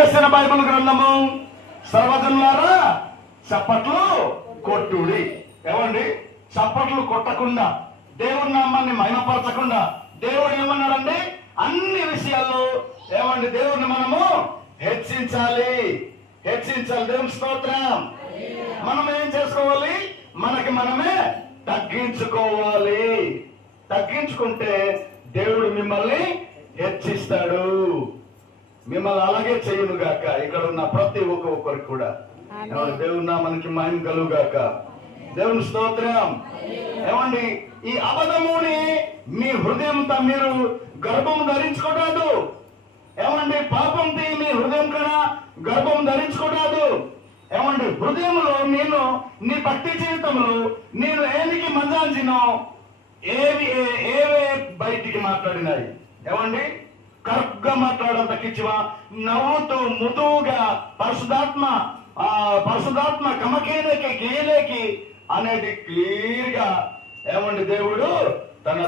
చేసిన బైబిల్ గ్రంథము, సర్వజనులారా చప్పట్లు కొట్టుడి. ఏమండి, చప్పట్లు కొట్టకుండా, దేవుడి నామాన్ని మహిమపరచకుండా దేవుడు ఏమన్నాడండి? అన్ని విషయాల్లో ఏమండి దేవుడిని మనము హెచ్చించాలి. దేవుని స్తోత్రం. మనం ఏం చేసుకోవాలి? మనకి మనమే తగ్గించుకోవాలి. తగ్గించుకుంటే దేవుడు మిమ్మల్ని హెచ్చిస్తాడు. మిమ్మల్ని అలాగే చేయను గాక. ఇక్కడ ఉన్న ప్రతి ఒక్కరికి కూడా దేవుని నామానికి మహిమ కలుగు గాక. దేవుని స్తోత్రం. ఏమండి, ఈ అబద్ధముని మీ హృదయంతో మీరు గర్భం ధరించుకోరాదు. ఏమండి, పాపంతో మీ హృదయం కన్నా గర్భం ధరించుకోరాదు. ఏమండి, హృదయంలో నేను నీ భక్తి జీవితంలో నేను ఏమికి మందాల్సినో ఏవే బయటికి మాట్లాడినాయి. ఏమండి, కరెక్ట్ గా మాట్లాడంత కిచ్చివా, నవ్వుతూ ముదువుగా పరిశుధాత్మ కమకేలేకి గేలేకి అనేది క్లియర్ గా ఏమండి దేవుడు తన